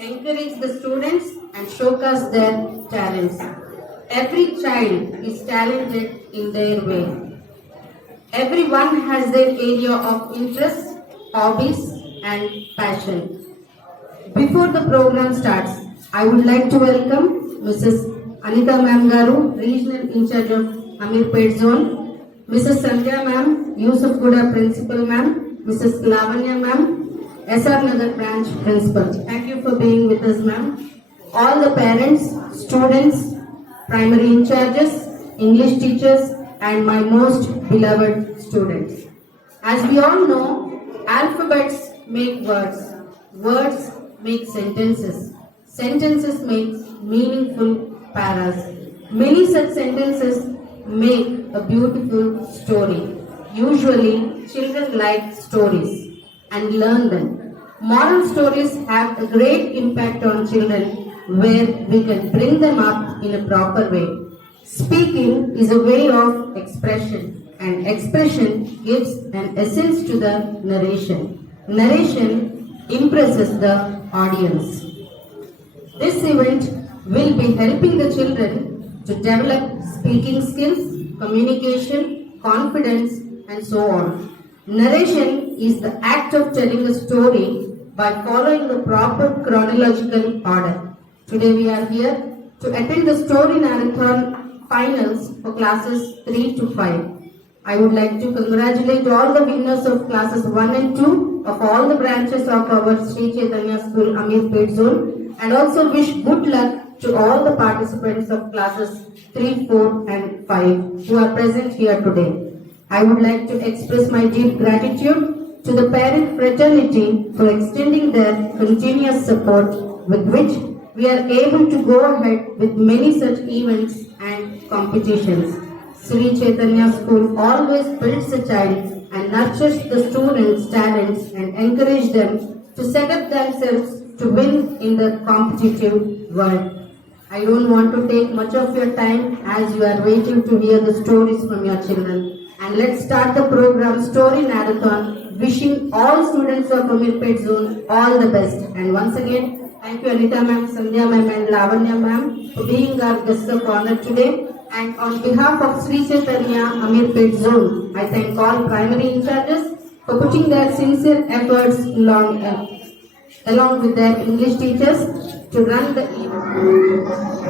encourage the students and showcase their talents. Every child is talented in their way. Everyone has their area of interest, hobbies, and passion. Before the program starts, I would like to welcome Mrs. Anita Ma'am Garu, Regional In Charge of Amirpet Zone, Mrs. Sandhya Ma'am, Yusuf Guda Principal Ma'am, Mrs. Lavanya Ma'am, SR Nagar Branch Principal. Thank you for being with us, ma'am. All the parents, students, primary in charges, English teachers, and my most beloved students. As we all know, alphabets make words, words make sentences, sentences make meaningful paras. Many such sentences make a beautiful story. Usually, children like stories and learn them. Moral stories have a great impact on children where we can bring them up in a proper way. Speaking is a way of expression, and expression gives an essence to the narration. Narration impresses the audience. This event will be helping the children to develop speaking skills, communication, confidence, and so on. Narration is the act of telling a story by following the proper chronological order. Today we are here to attend the Story Narrathon finals for classes 3 to 5. I would like to congratulate all the winners of classes 1 and 2 of all the branches of our Sri Chaitanya School Amirpet Zone, and also wish good luck to all the participants of classes 3, 4 and 5 who are present here today. I would like to express my deep gratitude to the parent fraternity for extending their continuous support with which we are able to go ahead with many such events and competitions. Sri Chaitanya School always builds a child and nurtures the students' talents and encourages them to set up themselves to win in the competitive world. I don't want to take much of your time as you are waiting to hear the stories from your children. And let's start the program Story Narrathon, wishing all students of Amirpet Zone all the best. And once again, thank you Anita ma'am, Sandhya ma'am and Lavanya ma'am for being our guests of honor today. And on behalf of Sri Chaitanya Amirpet Zone, I thank all primary in charges for putting their sincere efforts along with their English teachers to run the event.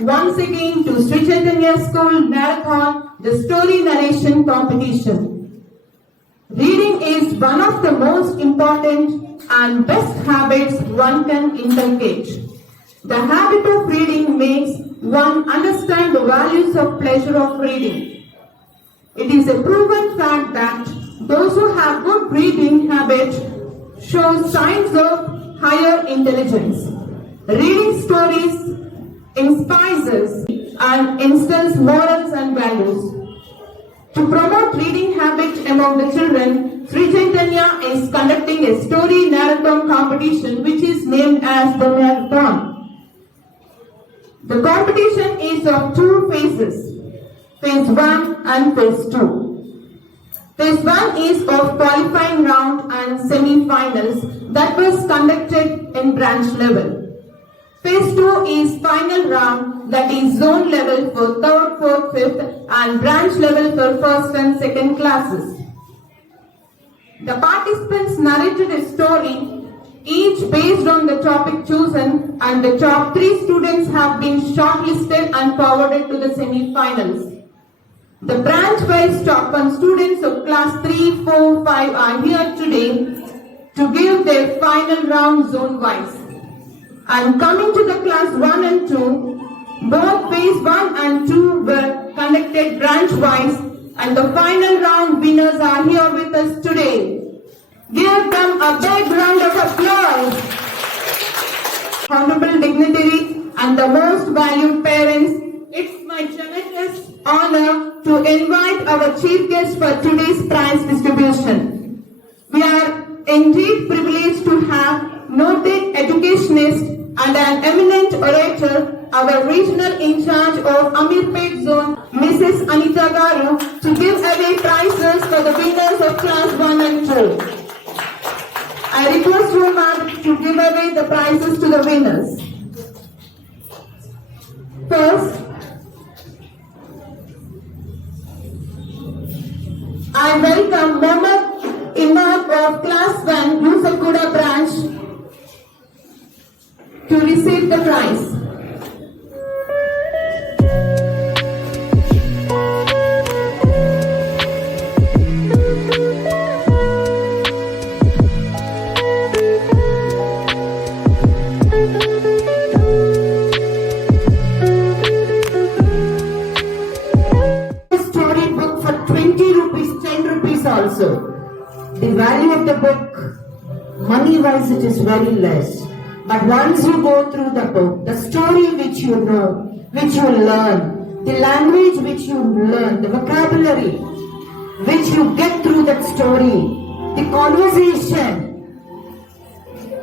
Once again to Sri Chaitanya School Narrathon, the story narration competition. Reading is one of the most important and best habits one can inculcate. The habit of reading makes one understand the values of pleasure of reading. It is a proven fact that those who have good reading habit show signs of higher intelligence. Reading stories inspires us and instills morals and values. To promote reading habit among the children, Sri Chaitanya is conducting a story narrathon competition which is named as the Narrathon. The competition is of two phases, phase 1 and phase 2. Phase 1 is of qualifying round and semi-finals that was conducted in branch level. Phase 2 is final round, that is zone level for 3rd, 4th, 5th and branch level for 1st and 2nd classes. The participants narrated a story, each based on the topic chosen, and the top 3 students have been shortlisted and forwarded to the semi-finals. The branch-wise top 1 students of class 3, 4, 5 are here today to give their final round zone-wise. And coming to the class 1 and 2, both phase 1 and 2 were conducted branch-wise and the final round winners are here with us today. Give them a big round of applause. Honorable dignitaries and the most valued parents, it's my tremendous honor to invite our chief guest for today's prize distribution. We are indeed privileged to have noted educationist and an eminent orator, our regional in charge of Amirpet zone, Mrs. Anita Garu, to give away prizes for the winners of class 1 and 2. I request you, ma'am, to give away the prizes to the winners. First, I welcome Mohammed Imam of class 1, Yusakuda branch, to receive the prize. Storybook for 20 rupees, 10 rupees also. The value of the book, money-wise, it is very less. But once you go through the book, the story which you know, which you learn, the language which you learn, the vocabulary which you get through that story, the conversation,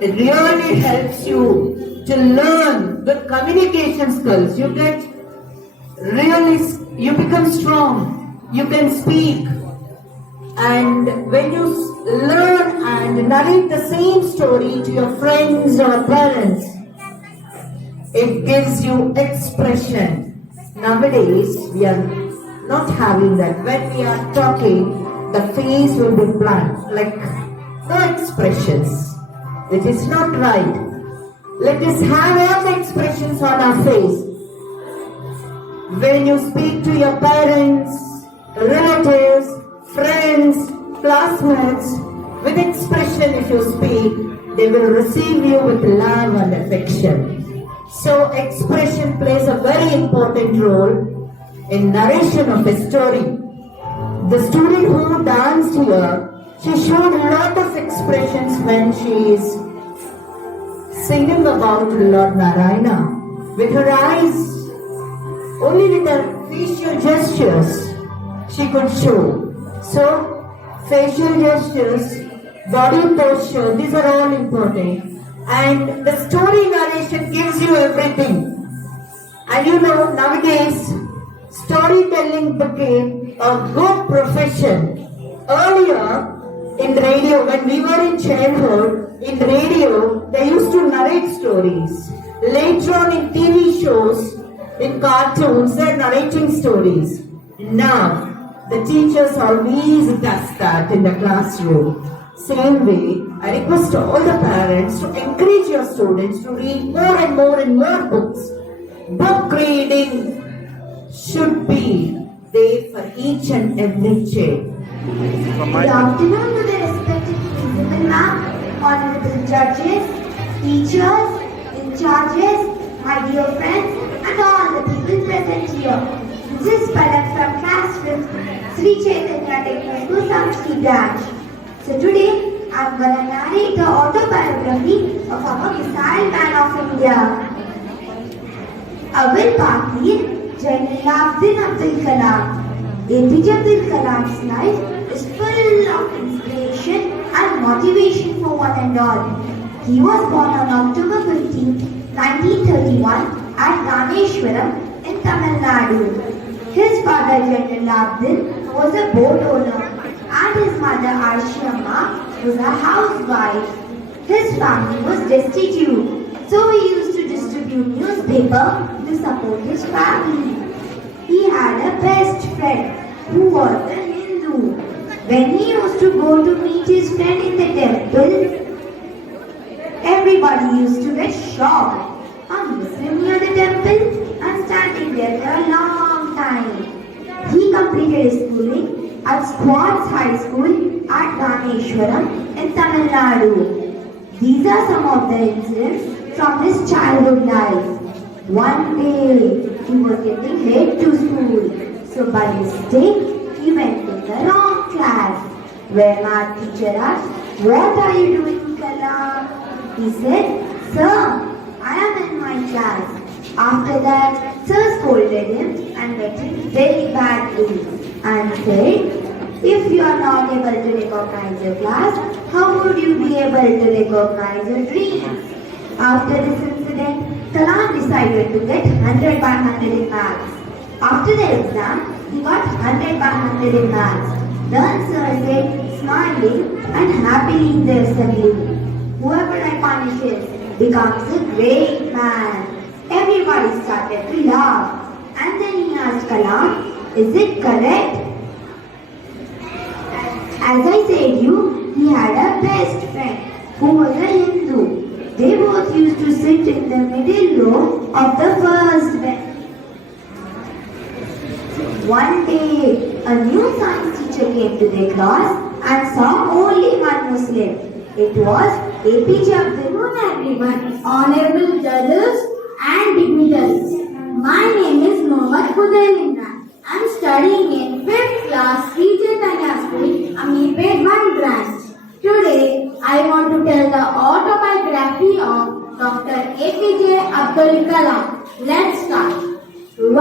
it really helps you to learn the communication skills. You get really, you become strong. you can speak, and when you learn and narrate the same story to your friends or parents, it gives you expression. Nowadays, we are not having that. When we are talking, the face will be blank, like no expressions. It is not right. Let us have all the expressions on our face. When you speak to your parents, relatives, friends, classmates, with expression if you speak, they will receive you with love and affection. So expression plays a very important role in narration of a story. The student who danced here, she showed a lot of expressions when she is singing about Lord Narayana. With her eyes, only with her facial gestures, she could show. So, facial gestures, body posture, these are all important. And the story narration gives you everything. And you know, nowadays, storytelling became a good profession. Earlier, in radio, when we were in childhood, in radio, they used to narrate stories. Later on in TV shows, in cartoons, they're narrating stories. Now, the teachers always does that in the classroom. Same way, I request all the parents to encourage your students to read more and more and more books. Book reading should be there for each and every child. Good afternoon to the respected principal ma'am, honorable judges, teachers, in charges, my dear friends, and all the people present here. This is Palak from class 5th, Sri Chaitanya Technical Samskri branch. So today, I am going to narrate the autobiography of our missile man of India. Awal Pakir, General Abdul Kalam. APJ Abdul Kalam's life is full of inspiration and motivation for one and all. He was born on October 15, 1931 at Rameshwaram in Tamil Nadu. His father General Abdul was a boat owner and his mother Arshiamma was a housewife. His family was destitute, so he used to distribute newspaper to support his family. He had a best friend who was a Hindu. When he used to go to meet his friend in the temple, everybody used to get shocked. He was sitting near the temple and standing there for a long time. He completed his schooling at Squads High School at Rameshwaram in Tamil Nadu. These are some of the incidents from his childhood life. One day, he was getting late to school, so by mistake, he went in the wrong class. When our teacher asked, "What are you doing, Kalam?" He said, "Sir, I am in my class." After that, Sir scolded him and met him very badly and said, "If you are not able to recognize your class, how would you be able to recognize your dreams?" After this incident, Kalam decided to get 100 by 100 in maths. After the exam, he got 100 by 100 in maths. Then Sir said, smiling and happily in the assembly, "Whoever I punishes becomes a great man." Everybody started to laugh. And then he asked Kalam, "Is it correct?" As I said you, he had a best friend who was a Hindu. They both used to sit in the middle row of the first bench. One day, a new science teacher came to their class and saw only one Muslim. It was APJ Abdul Kalam. Everyone, honorable judges and dignitaries. My name is Mohammad Khudail Imran. I am studying in 5th class Sri Chaitanya School, Ameerpet 1 branch. Today, I want to tell the autobiography of Dr. APJ Abdul Kalam. Let's start.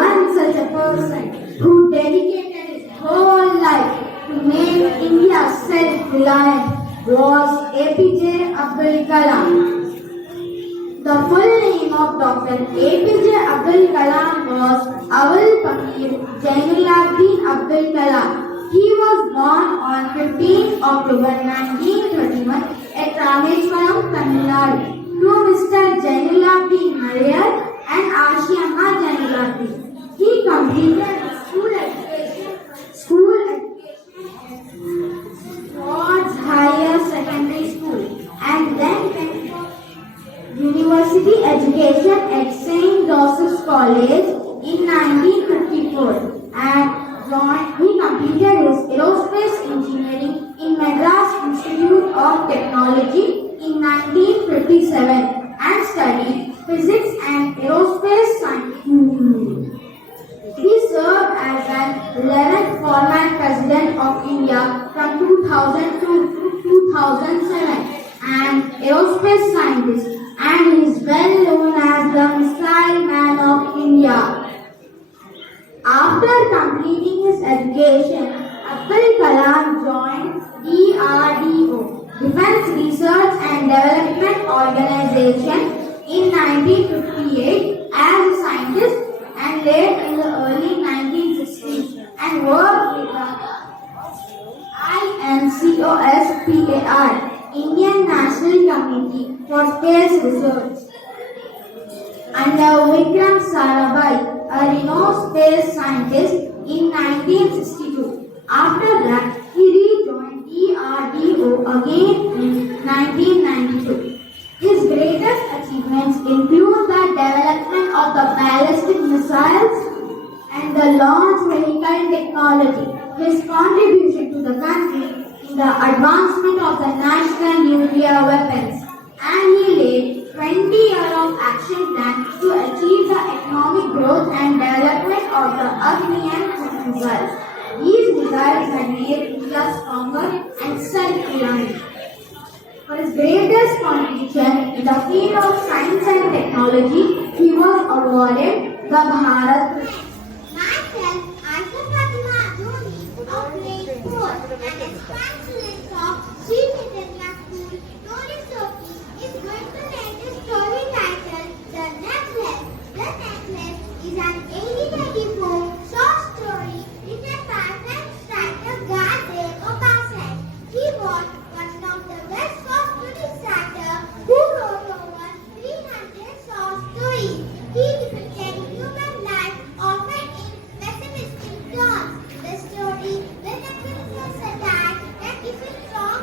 One such a person who dedicated his whole life to make India self-reliant was APJ Abdul Kalam. The full name of Dr. APJ Abdul Kalam was Awal Pakir Jainullabbdin Abdul Kalam. He was born on 15 October 1931 at Rameswaram, Tamil Nadu, to Mr. Jainullabbdin Malayar and Ashiamma Jainullabbdin. He completed his school education towards higher secondary school and then went for university education at St. Joseph's College in 1954 and he completed his aerospace engineering in Madras Institute of Technology in 1957 and studied physics and aerospace science. He served as an 11th former President of India from 2000 to 2007 and aerospace scientist, and is well known as the Missile Man of India. After completing his education, Abdul Kalam joined DRDO, Defense Research and Development Organization, in 1958 as a scientist and late in the early 1960s and worked with the INCOSPAR, Indian National Committee for Space Research, under Vikram Sarabhai, a renowned space scientist, in 1962. After that, he rejoined DRDO again in 1992. His greatest achievements include the development of the ballistic missiles and the launch vehicle technology. His contribution to the country in the advancement of the national nuclear weapons, and he laid 20-year action plan to achieve the economic growth and development of the Agni and missiles. These missiles had made India stronger and self-reliant. For his greatest contribution in the field of science and technology, he was awarded the Bharat Ratna. Myself, Asha Fatima Adoni of grade 4 and as chancellor of Sri Chaitanya School, Tori is going to name the story titled The Necklace. The Necklace is an 1884 short story written by French writer Gade Maupassant. He was one of the best Portuguese writers who wrote over 300 short stories. He depicted human life often in pessimistic tones. The story, The Necklace, is a satire that depicts all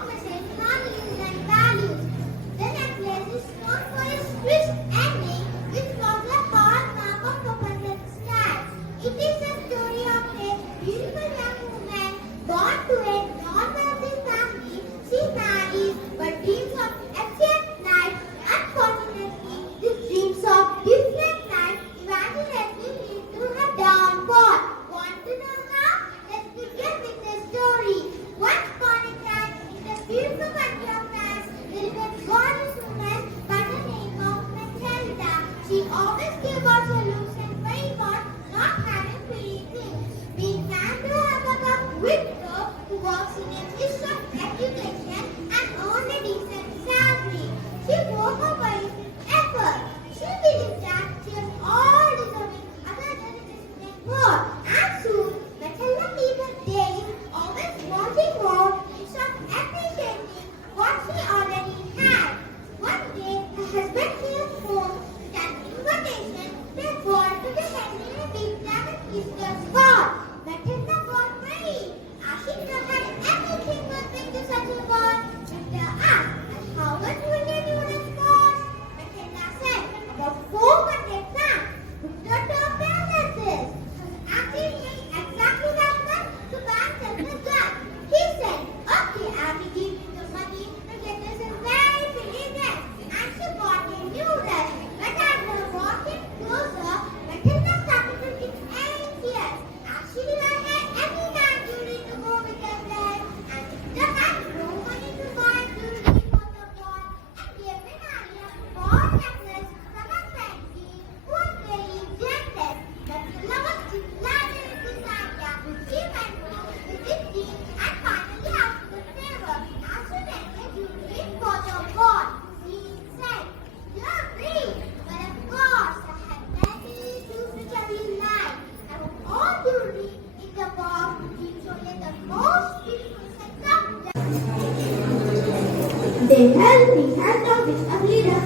They held the hand of the ugly duck,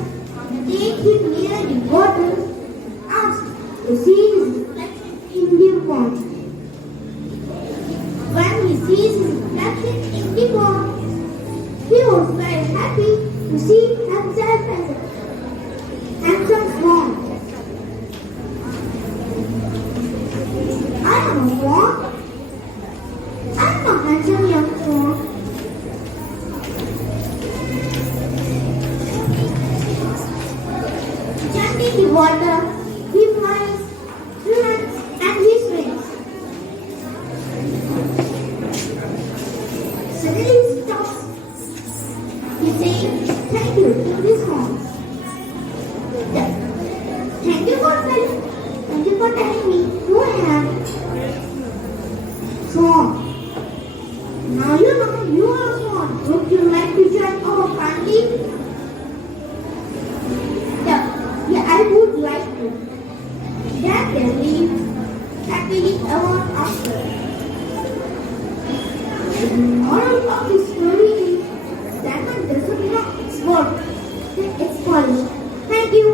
take him near the water, asked to see his reflection in the pond. When he sees his reflection in the pond, he was very happy to see himself as a handsome swan. I am a swan. I am a handsome young swan. Chanting the water, he flies, runs, and he swings. Suddenly he stops. He says, "Thank you to this song. Thank you for telling me who I am." Swan. Now you know you are a swan. Would you like to join our family? Yeah, I would like to. Then they live happily ever after. The moral of the story is diamond doesn't know its worth till it's polished. Thank you.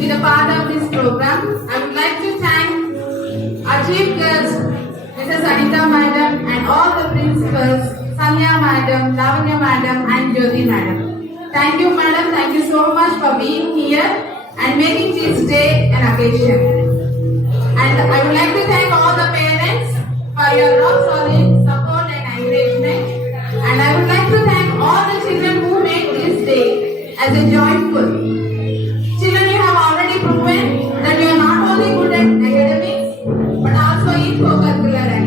be the part of this program. I would like to thank our chief guest, Mrs. Anita Madam, and all the principals, Samya Madam, Lavanya Madam, and Jyoti Madam. Thank you, Madam. Thank you so much for being here and making this day an occasion. And I would like to thank all the parents for your rock solid support and encouragement. And I would like to thank all the children who made this day as a joyful. Children, you have already proven that you are not only good at academics but also in co-curricular